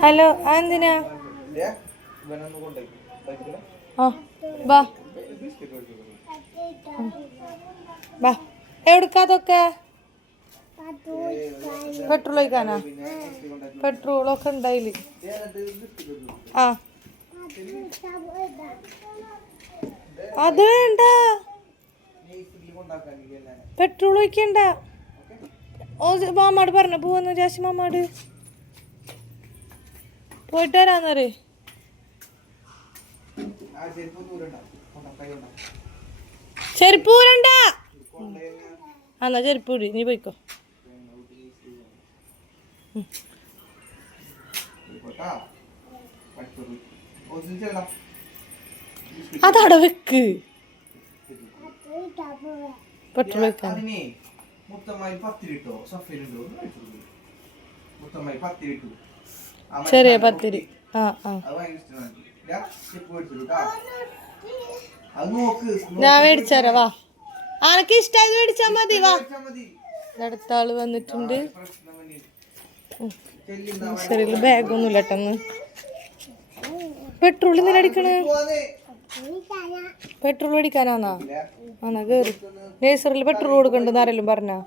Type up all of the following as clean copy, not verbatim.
Hello എന്തിനാ ആ ബാ ബാ എവിടുക്കാതൊക്കെ പെട്രോൾ ഒഴിക്കാനാ പെട്രോളൊക്കെ ഉണ്ടായില്ല ആ അത് വേണ്ട പെട്രോൾ ഒഴിക്കണ്ട മാമാട് പറഞ്ഞ പോവാന്ന് ജാശി മാമാട് പോയിട്ട് വരാന്നറേ ചെരുപ്പ് ഊരണ്ട എന്നാ ചെരുപ്പ് ഊരി നീ പോയിക്കോ അതവിടെ വെക്ക് പെട്രോൾ വെക്കാൻ ചെറിയ പത്തിരി ആ ആ ഞാൻ മേടിച്ചാരാ വാ ആനക്ക് ഇഷ്ടമായത് മേടിച്ചാ മതി വാ അടുത്ത ആള് വന്നിട്ടുണ്ട് ശരിയിൽ ബാഗൊന്നുമില്ല കേട്ടന്ന് പെട്രോൾ എന്തിനാ അടിക്കണ് പെട്രോൾ അടിക്കാനാന്നാ ആന്നാ കേറി നേഴ്സറിയിൽ പെട്രോൾ കൊടുക്കണ്ടെന്ന് ആരെങ്കിലും പറഞ്ഞാ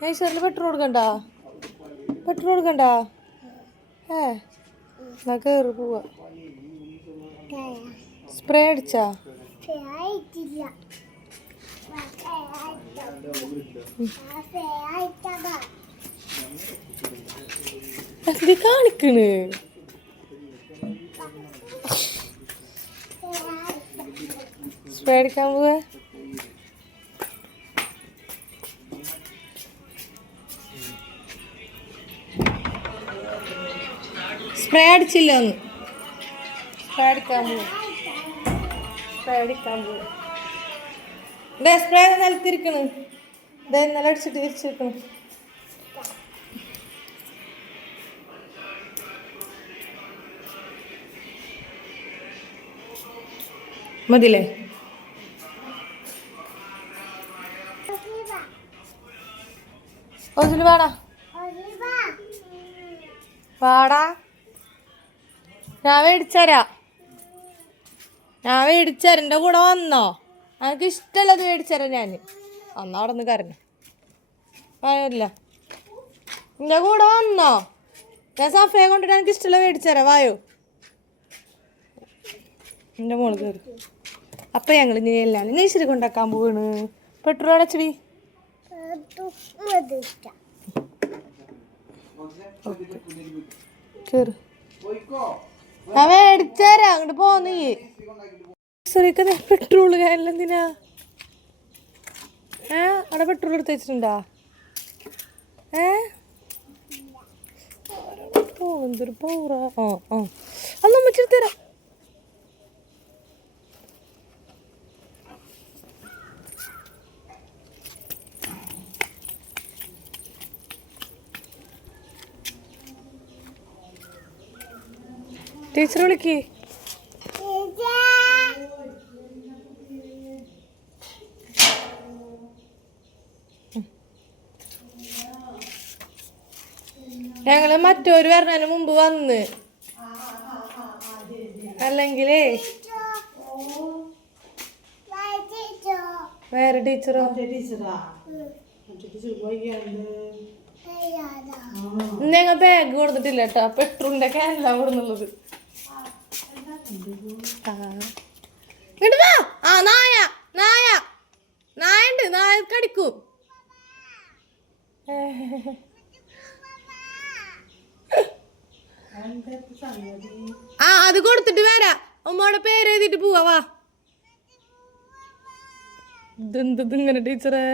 നേഴ്സറിയിൽ പെട്രോൾ കൊടുക്കണ്ട പെട്രോൾ കൊടുക്കണ്ട എന്നാ കേറി പോവാ സ്പ്രേ അടിച്ചാ എന്ത് കാണിക്കണ് സ്പ്രേ അടിക്കാൻ പോവാ സ്പ്രേ അടിച്ചില്ല ഒന്ന് സ്പ്രേ അടിക്കാൻ പോവാ സ്പ്രേ അടിക്കാൻ പോവാ സ്പ്രേ നിലത്തിരിക്കണ് ഇതേ നില അടിച്ചിട്ട് തിരിച്ചിരിക്കണ് മതില്ലേ ഒന്നില് വാടാ വാടാ ഞാൻ മേടിച്ചരാ എൻ്റെ കൂടെ വന്നോ എനിക്ക് ഇഷ്ടമല്ലത് മേടിച്ചരാ ഞാൻ അന്ന് അവിടെ നിന്ന് കരഞ്ഞു വായോല്ല എൻ്റെ കൂടെ വന്നോ ഞാൻ സഫയെ കൊണ്ടിട്ട് എനിക്ക് ഇഷ്ടമുള്ള മേടിച്ചരാ വായോ എൻ്റെ മോള് കയറി അപ്പം ഞങ്ങൾ ഇനി എല്ലാം നെയ്ശ്ശേരി കൊണ്ടാക്കാൻ പോവാണ് പെട്രോൾ അടച്ചടി കേറ് ഞാൻ മേടിച്ചരാ അങ്ങോട്ട് പോന്നീ പെട്രോൾ എന്തിനാ അവിടെ പെട്രോൾ എടുത്ത് വെച്ചിട്ടുണ്ടാ എന്തൊരു പോറാ അന്ന് അമ്മച്ചെടുത്തരാ ടീച്ചർ വിളിക്ക് ഞങ്ങള് മറ്റൊരു വരണതിന് മുമ്പ് വന്ന് അല്ലെങ്കിലേ വേറെ ടീച്ചറോ ഞങ്ങൾ ബാഗ് കൊടുത്തിട്ടില്ല കേട്ടോ പെട്രോളിന്റെ ക്യാനല്ല കൊടുന്നുള്ളത് നായുണ്ട് നായ കടിക്കും അത് കൊടുത്തിട്ട് വരാ ഉമ്മയുടെ പേര് എഴുതിട്ട് പോവാ വാ ഇതെന്തത് ഇങ്ങനെ ടീച്ചറെ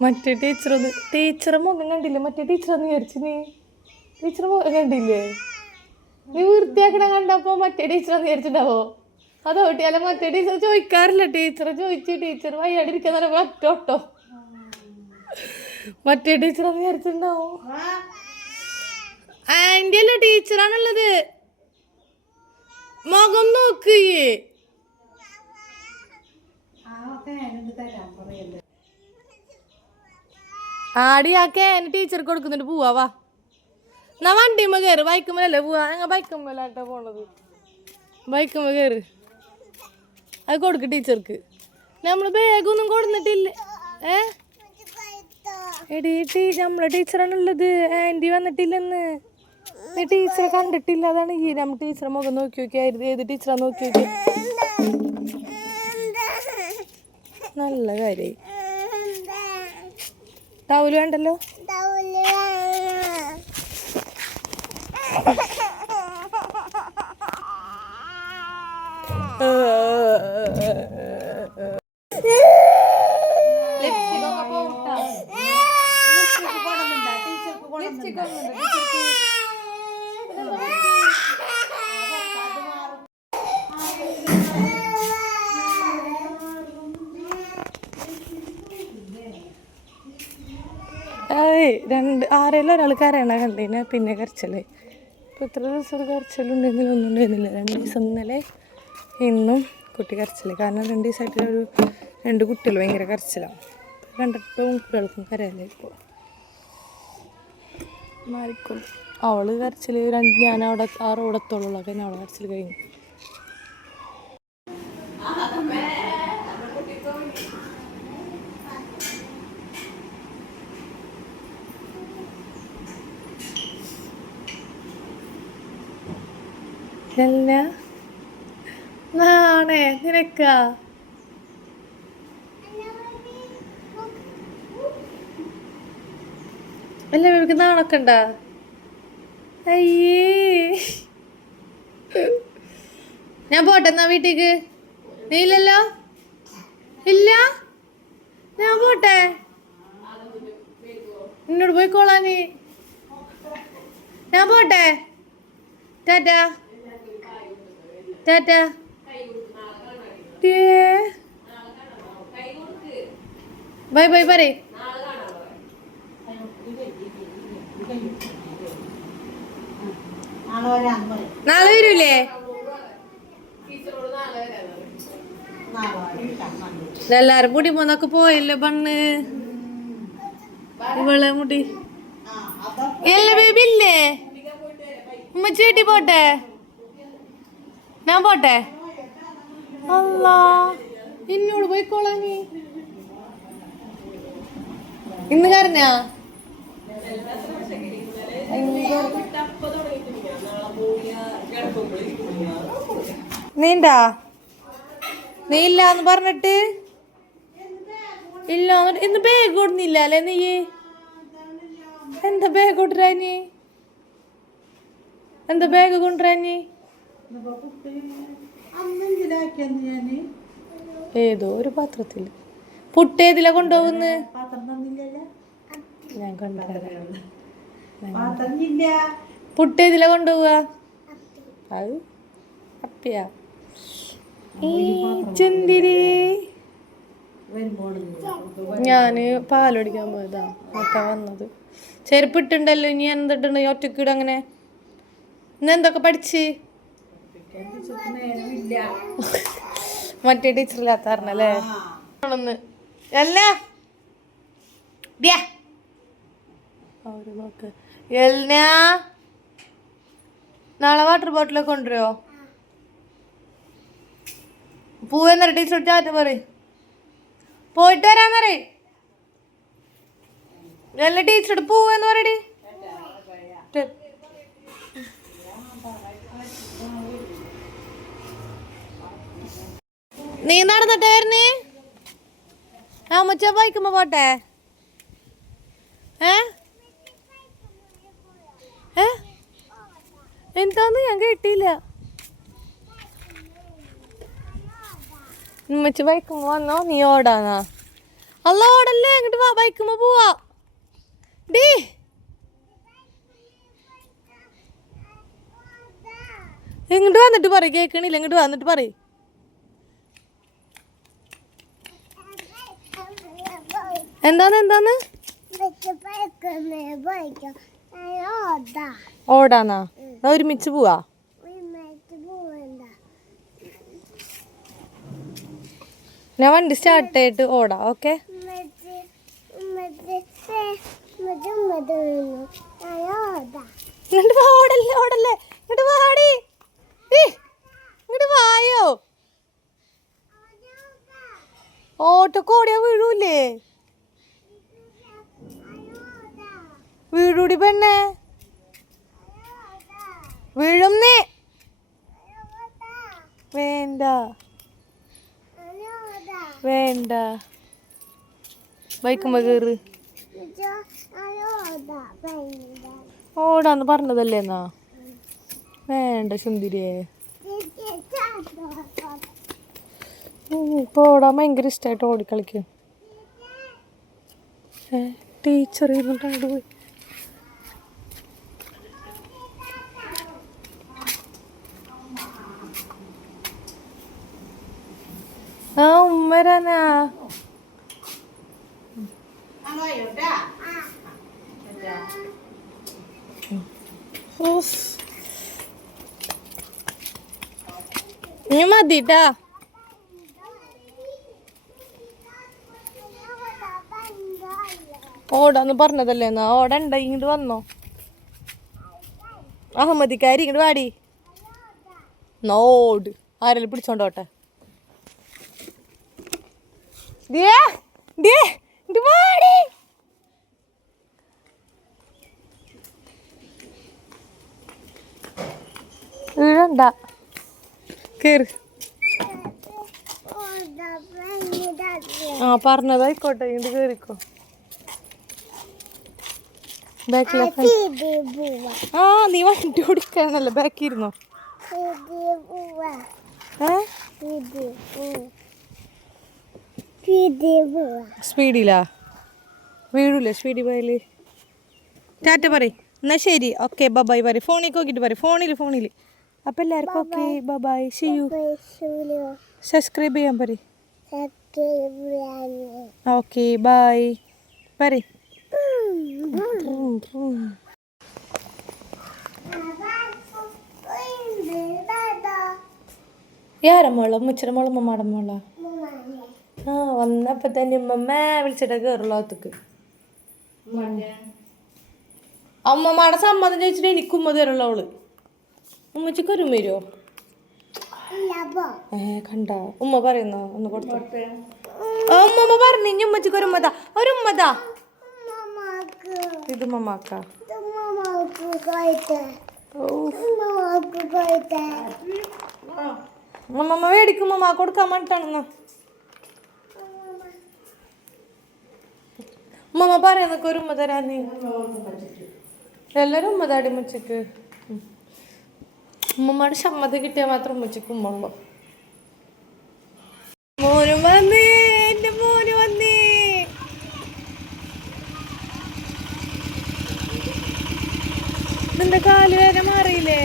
മറ്റേ ടീച്ചറെ മുഖം കണ്ടില്ലേ മറ്റേ ടീച്ചറെന്ന് വിചാരിച്ചു നീ ടീച്ചറെ മുഖം കണ്ടില്ലേ നീ വൃത്തിയാക്കണം കണ്ടപ്പോ മറ്റേ ടീച്ചറെന്ന് വിചാരിച്ചിട്ടുണ്ടാവോ അതോ കുട്ടിയാലും മറ്റേ ടീച്ചർ ചോദിക്കാറില്ല ടീച്ചറെ ചോദിച്ചു ടീച്ചർ വയ്യാണ്ടിരിക്കുന്ന ഒറ്റോട്ടോ മറ്റേ ടീച്ചറെന്ന് വിചാരിച്ചിട്ടുണ്ടാവോ ആൻറ്റി അല്ല ടീച്ചറാണുള്ളത് മുഖം നോക്ക് ആടി ആ കേന് ടീച്ചർക്ക് കൊടുക്കുന്നുണ്ട് പോവാ വാ. എന്നാ വണ്ടിമ്മ കയറ്, ബൈക്കുമ്മലല്ലേ പോവാ, ഞങ്ങൾ ബൈക്കുമ്മലാട്ടോ പോണത്. ബൈക്കുമ്മ കയറ്, അത് കൊടുക്ക് ടീച്ചർക്ക്. നമ്മള് ബാഗൊന്നും കൊടുത്തിട്ടില്ല. എടീ നമ്മളെ ടീച്ചറാണുള്ളത്, ആൻറ്റി വന്നിട്ടില്ലെന്ന്. നീ ടീച്ചറെ കണ്ടിട്ടില്ല, അതാണ് ഈ നമ്മൾ ടീച്ചറെ മുഖം നോക്കി നോക്കിയായിരുന്നു. ഏത് ടീച്ചറാ നോക്കി നോക്കി. നല്ല കാര്യമായി. ടൗല് വേണ്ടല്ലോ. ആരെല്ലാം ഒരാൾ കരയണ കണ്ടീനെ, പിന്നെ കരച്ചല്ലേ. ഇപ്പം ഇത്ര ദിവസം കരച്ചിലുണ്ടെങ്കിലും ഒന്നും ഉണ്ടായിരുന്നില്ല. 2 ദിവസം ഇന്നലെ ഇന്നും കുട്ടി കരച്ചില്ല. കാരണം 2 ദിവസമായിട്ട് 2 കുട്ടികൾ ഭയങ്കര കരച്ചിലാണ്. കണ്ടിട്ടും കുട്ടികൾക്കും കരയല്ലേ. ഇപ്പോൾ മാറിക്കോളും. അവള് കരച്ചിൽ ഞാൻ അവിടെ ആ റോഡത്തോളുള്ള പിന്നെ അവളെ കരച്ചിൽ കഴിഞ്ഞു. അല്ല നാണേ നിനക്കാ അല്ല ഇവർക്ക് നാണൊക്കെ ഉണ്ടാ? അയ്യേ ഞാൻ പോട്ടെ എന്നാ വീട്ടിക്ക്. നീ ഇല്ലല്ലോ? ഇല്ല, ഞാൻ പോട്ടെ. എന്നോട് പോയിക്കോളാ നീ. ഞാൻ പോട്ടെ. ടാറ്റാ ടാറ്റാ. ബൈ ബൈ പറയ്. നാളെ വരൂലേ? എല്ലാരും മുടി പോന്നൊക്കെ പോയില്ലേ പണ്ണ്. ഇവളെ മുടി എല്ലാ ബേബി ഇല്ലേ? ഉമ്മച്ചി വീട്ടി പോട്ടെ, ഞാൻ പോട്ടെ. അല്ലാ എന്നോട് പോയിക്കോളാ നീ. ഇന്ന് കരഞ്ഞാ? നീണ്ടാ? നീ ഇല്ലാന്ന് പറഞ്ഞിട്ട് ഇല്ല. ഇന്ന് ബാഗ് കൊടുന്നില്ല അല്ലേ നീ? എന്താ ബാഗ് കൊണ്ടുവരാനി? എന്താ ബാഗ് കൊണ്ടുവരാനി? ഏതോ ഒരു പാത്രത്തിൽ. പുട്ടേതില കൊണ്ടുപോകുന്നു? ഞാൻ കൊണ്ടുവരാം. പുട്ടേതില കൊണ്ടുപോവുക? അത് അപ്പിയാ ചുന്തിരി. ഞാന് പാലൊടിക്കാൻ പോയതാ, നോക്കാൻ വന്നത്. ചെരുപ്പിട്ടുണ്ടല്ലോ, ഇനി എന്തിട്ടുണ്ട് ഒറ്റക്കിട. അങ്ങനെ ഇന്ന് എന്തൊക്കെ പഠിച്ച്? മറ്റേ ടീച്ചറില്ലാത്ത പറഞ്ഞല്ലേ അല്ല നോക്ക്. നാളെ വാട്ടർ ബോട്ടിലൊക്കെ കൊണ്ടുവരുമോ? പൂവെന്നറ ടീച്ചർ ചാറ്റ പറയും. പോയിട്ട് വരാന്നറേ. എല്ലാ ടീച്ചറോട് പൂവെന്ന് പറയടി. നീ നടന്നിട്ടേ വരുന്നേ? ആ മുച്ച ബൈക്കുമ്പോ പോട്ടെ. എന്താന്ന് ഞാൻ കേട്ടില്ല. ഉമ്മച്ച് ബൈക്കുമ്പോ വന്നോ? നീ ഓടാന്നാ? അല്ല ഓടല്ലേ, ഇങ്ങോട്ട് വാ, ബൈക്കുമ്പോ പോവാ. ഡീ ഇങ്ങോട്ട് വന്നിട്ട് പറ. കേക്കണില്ല, ഇങ്ങോട്ട് വന്നിട്ട് പറ. എന്താന്ന് ഓടാന്നാ? ഒരുമിച്ച് പോവാ. ഞാൻ വണ്ടി സ്റ്റാർട്ട് ആയിട്ട് ഓടാ. ഓക്കെ. ഇങ്ങോട്ട് വാ, ഓടല്ലേ ഓടല്ലേ, ഇങ്ങോട്ട് വാടി, ഇങ്ങോട്ട് വായോ. ഓട്ടൊക്കെ ഓടിയാ വീഴൂലേ? വീഴൂടി പെണ്ണേ, വീഴും നീ. വേണ്ട വേണ്ട, ബൈക്കുമ്പോ കേറ്. ഓടാന്ന് പറഞ്ഞതല്ലേ എന്നാ. വേണ്ട സുന്ദരിയെ. ഇപ്പൊ ഓടാൻ ഭയങ്കര ഇഷ്ടമായിട്ട് ഓടിക്കളിക്കും. ടീച്ചർ ഇരുന്നിട്ട് പോയി. ആ ഉമ്മരാനാ. നീ മതിട്ടാ. ഓടാന്ന് പറഞ്ഞതല്ലേ എന്നാ. ഓടണ്ട, ഇങ്ങോട്ട് വന്നോ. അഹമ്മദിക്കാരി ഇങ്ങോട്ട് വാടി. നോട് ആരെല്ലാം പിടിച്ചോണ്ടോട്ടെ. വീഴണ്ട, കേറ്. ആ പറഞ്ഞതായിക്കോട്ടെ, ഇങ്ങോട്ട് കേറിക്കോ. ആ നീ വണ്ടി ഓടിക്കാനല്ലേ ബാക്കിയിരുന്നോ? സ്പീഡിലാ? വീഴൂലേ സ്പീഡിൽ പോയാല്? ടാറ്റ പറ. എന്നാ ശരി, ഓക്കെ ബൈ പറ. ഫോണിൽ നോക്കിയിട്ട് പറ. ഫോണിൽ. അപ്പം എല്ലാവർക്കും okay bye, see you. Subscribe ചെയ്യാൻ പറ. ഓക്കെ ബൈ പറ. യാര മോള? മുച്ചിര മോള, ഉമ്മമാടെ മോള? ആ വന്നപ്പോ തന്നെ ഉമ്മമ്മ വിളിച്ചിട്ടാ കയറുള്ള അകത്തേക്ക്. അമ്മമാടെ സമ്മതം ചോദിച്ചിട്ട് എനിക്ക് ഉമ്മ തരുള്ള അവള്. ഉമ്മച്ചിക്ക് ഒരു വരുമോ? കണ്ട ഉമ്മ പറയുന്നോ? ഒന്ന് കൊടുത്തു. ഉമ്മ പറഞ്ഞു ഇനി ഉമ്മച്ചിക്ക് ഒരു ഉമ്മതാ, ഒരു ഉമ്മതാ. ഇത് ഉമ്മമാക്ക. ഉമ്മമ്മ മേടിക്കും, ഉമ്മ കൊടുക്കാൻ വേണ്ടിട്ടാണെന്ന് ഉമ്മമ്മ പറയുന്നൊക്കെ ഒരു ഉമ്മ തരാന്ന്. എല്ലാരും ഉമ്മതാടി ഉമ്മച്ചിക്ക്. ഉമ്മമാടെ സമ്മതം കിട്ടിയാൽ മാത്രം ഉമ്മച്ചിക്ക് ഉമ്മ ഉള്ളു. മോനും വന്നേ, എന്റെ മോന് വന്നേ. നിന്റെ കാല് വേദന മാറിയില്ലേ?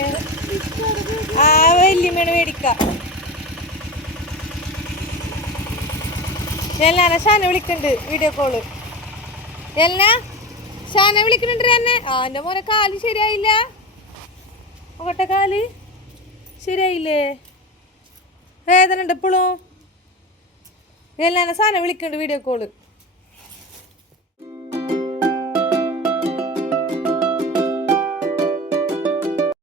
ആ വല്യമ്മേനെ മേടിക്കാം. എല്ലാനെ ഷാനെ വിളിക്കുന്നുണ്ട്, വീഡിയോ കോള്. എല്ലാ ഷാനെ വിളിക്കുന്നുണ്ട് എന്നെ. ആ എൻ്റെ മോനെ കാല് ശരിയായില്ല. നോക്കട്ടെ, കാല് ശരിയായില്ലേ? വേദന ഉണ്ട് ഇപ്പോഴും. എല്ലാനെ ഷാനെ വിളിക്കുന്നുണ്ട് വീഡിയോ കോള്.